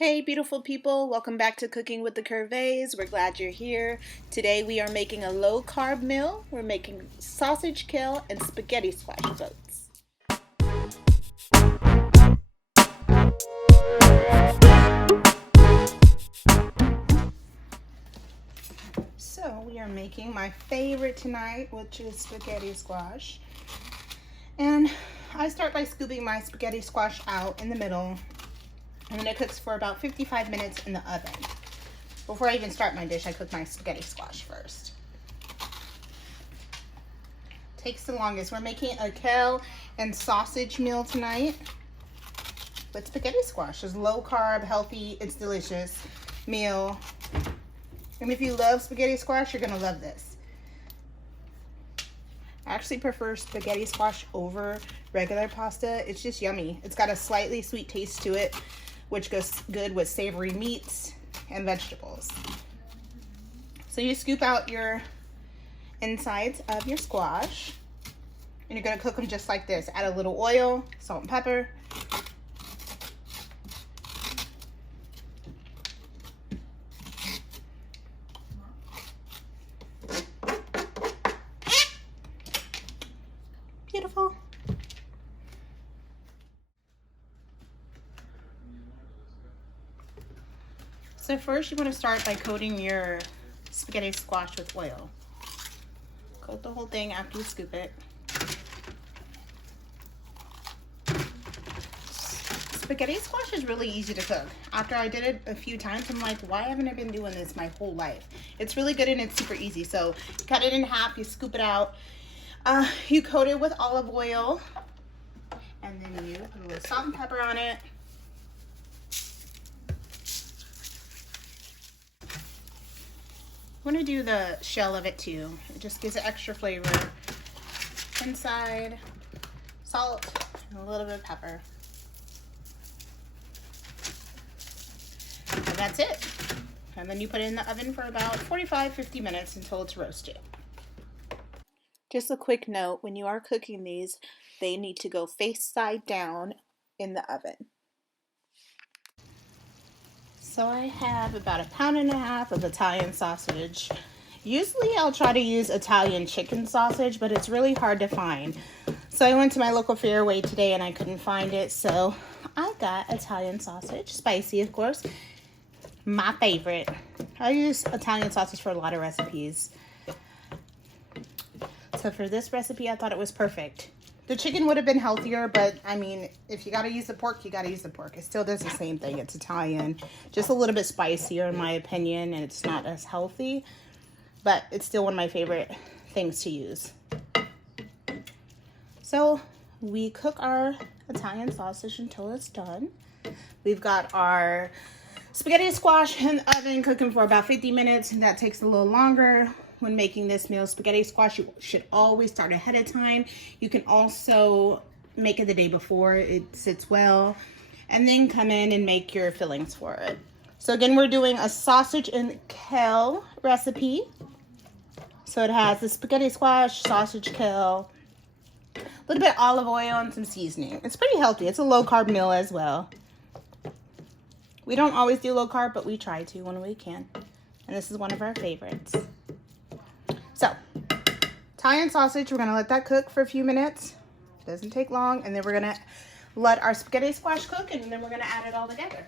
Hey beautiful people, welcome back to Cooking with the Curvéys. We're glad you're here. Today we are making a low carb meal. We're making sausage, kale, and spaghetti squash floats. So we are making my favorite tonight, which is spaghetti squash. And I start by scooping my spaghetti squash out in the middle, and then it cooks for about 55 minutes in the oven. Before I even start my dish, I cook my spaghetti squash first. Takes the longest. We're making a kale and sausage meal tonight with spaghetti squash. It's low carb, healthy, it's delicious meal. And if you love spaghetti squash, you're gonna love this. I actually prefer spaghetti squash over regular pasta. It's just yummy. It's got a slightly sweet taste to it, which goes good with savory meats and vegetables. So you scoop out your insides of your squash, and you're gonna cook them just like this. Add a little oil, salt and pepper. Beautiful. So first you want to start by coating your spaghetti squash with oil. Coat the whole thing after you scoop it. Spaghetti squash is really easy to cook. After I did it a few times, I'm like, why haven't I been doing this my whole life? It's really good and it's super easy. So cut it in half, you scoop it out. You coat it with olive oil, and then you put a little salt and pepper on it. I'm gonna do the shell of it too. It just gives it extra flavor. Inside, salt, and a little bit of pepper. And that's it. And then you put it in the oven for about 45-50 minutes until it's roasted. Just a quick note, when you are cooking these, they need to go face side down in the oven. So I have about 1.5 pounds of Italian sausage. Usually I'll try to use Italian chicken sausage, but it's really hard to find. So I went to my local Fairway today and I couldn't find it, so I got Italian sausage, spicy of course, my favorite. I use Italian sausage for a lot of recipes. So for this recipe, I thought it was perfect. The chicken would have been healthier, but I mean, if you gotta use the pork, you gotta use the pork. It still does the same thing. It's Italian, just a little bit spicier in my opinion, and it's not as healthy, but it's still one of my favorite things to use. So we cook our Italian sausage until it's done. We've got our spaghetti squash in the oven cooking for about 50 minutes, and that takes a little longer. When making this meal, spaghetti squash, you should always start ahead of time. You can also make it the day before, it sits well, and then come in and make your fillings for it. So again, we're doing a sausage and kale recipe. So it has the spaghetti squash, sausage, kale, a little bit of olive oil, and some seasoning. It's pretty healthy. It's a low carb meal as well. We don't always do low carb, but we try to when we can. And this is one of our favorites. So, Italian sausage, we're going to let that cook for a few minutes. It doesn't take long. And then we're going to let our spaghetti squash cook, and then we're going to add it all together.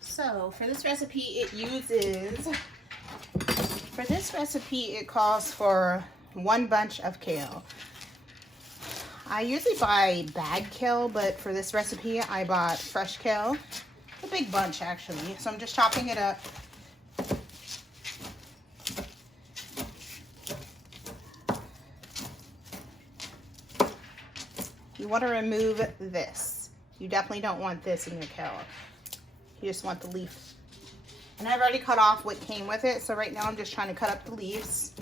So, for this recipe, it calls for 1 bunch of kale. I usually buy bagged kale, but for this recipe, I bought fresh kale. A big bunch actually, so I'm just chopping it up. You want to remove this. You definitely don't want this in your kale. You just want the leaf. And I've already cut off what came with it, so right now I'm just trying to cut up the leaves.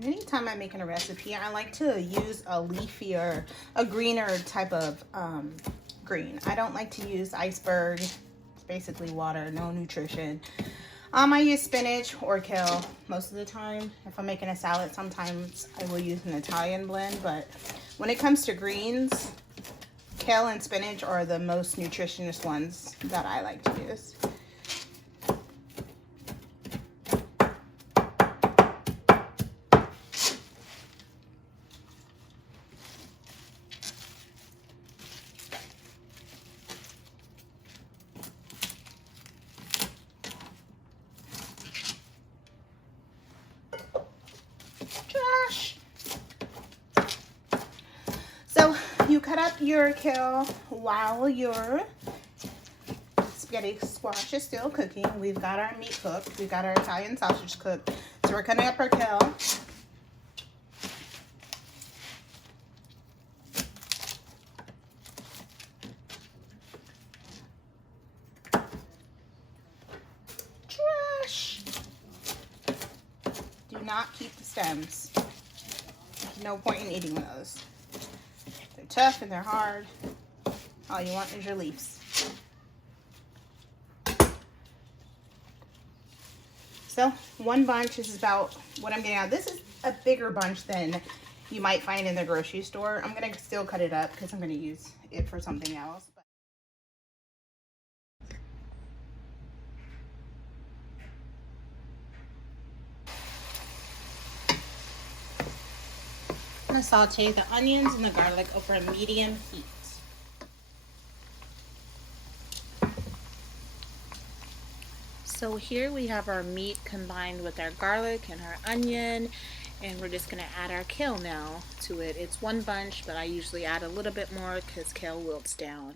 Anytime I'm making a recipe, I like to use a leafier, a greener type of green. I don't like to use iceberg. It's basically water, no nutrition. I use spinach or kale most of the time. If I'm making a salad, sometimes I will use an Italian blend, but when it comes to greens, kale and spinach are the most nutritious ones that I like to use. So you cut up your kale while your spaghetti squash is still cooking. We've got our meat cooked. We've got our Italian sausage cooked. So we're cutting up our kale. Trash. Do not keep the stems. No point in eating those. They're tough and they're hard. All you want is your leaves. So one bunch, this is about what I'm getting out. This is a bigger bunch than you might find in the grocery store. I'm gonna still cut it up because I'm gonna use it for something else. I'm gonna saute the onions and the garlic over a medium heat. So here we have our meat combined with our garlic and our onion, and we're just gonna add our kale now to it. It's one bunch, but I usually add a little bit more because kale wilts down.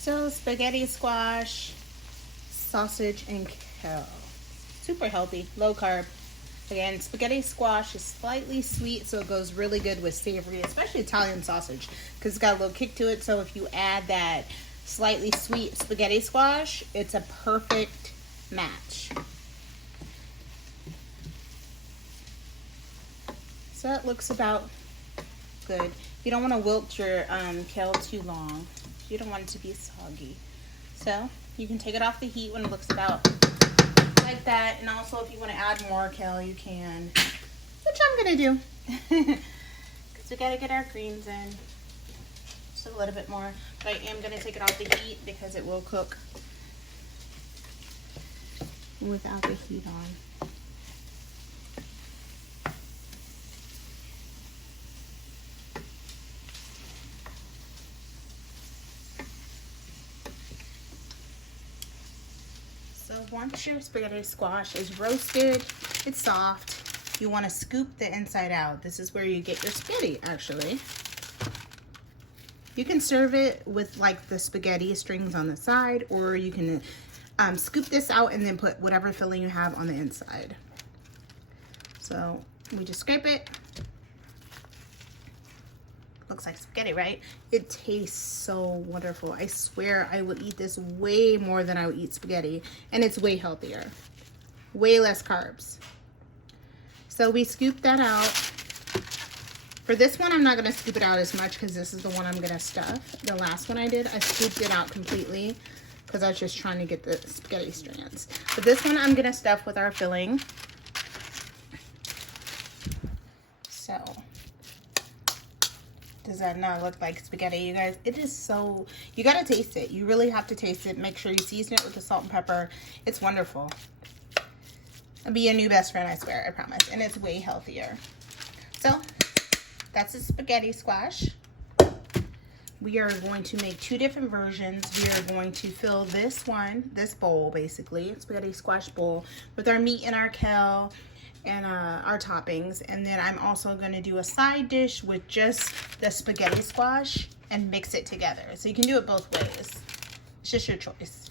So spaghetti squash, sausage, and kale. Super healthy, low carb. Again, spaghetti squash is slightly sweet, so it goes really good with savory, especially Italian sausage, because it's got a little kick to it. So if you add that slightly sweet spaghetti squash, it's a perfect match. So that looks about good. You don't want to wilt your kale too long. You don't want it to be soggy. So you can take it off the heat when it looks about like that. And also if you want to add more kale, you can, which I'm going to do. Because we got to get our greens in. Just a little bit more. But I am going to take it off the heat because it will cook without the heat on. So once your spaghetti squash is roasted, it's soft, you want to scoop the inside out. This is where you get your spaghetti, actually. You can serve it with like the spaghetti strings on the side, or you can scoop this out and then put whatever filling you have on the inside. So we just scrape it. Looks like spaghetti, right? It tastes so wonderful. I swear I will eat this way more than I would eat spaghetti, and it's way healthier, way less carbs. So we scoop that out. For this one, I'm not gonna scoop it out as much because this is the one I'm gonna stuff. The last one I did, I scooped it out completely because I was just trying to get the spaghetti strands. But this one I'm gonna stuff with our filling. So does that not look like spaghetti, you guys? It is so, you gotta taste it. You really have to taste it. Make sure you season it with the salt and pepper. It's wonderful. I'll be your new best friend, I swear, I promise. And it's way healthier. So that's a spaghetti squash. We are going to make two different versions. We are going to fill this one, this bowl basically, spaghetti squash bowl, with our meat and our kale and our toppings. And then I'm also going to do a side dish with just the spaghetti squash and mix it together. So you can do it both ways. It's just your choice.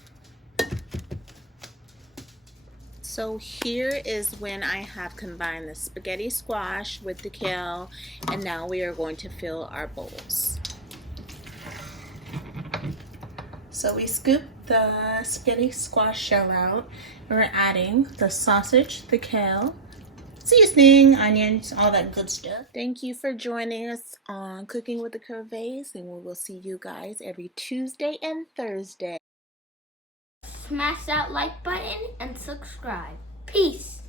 So here is when I have combined the spaghetti squash with the kale, and now we are going to fill our bowls. So we scooped the spaghetti squash shell out. We're adding the sausage, the kale, seasoning, onions, all that good stuff. Thank you for joining us on Cooking with the Curvéys, and we will see you guys every Tuesday and Thursday. Smash that like button and subscribe. Peace.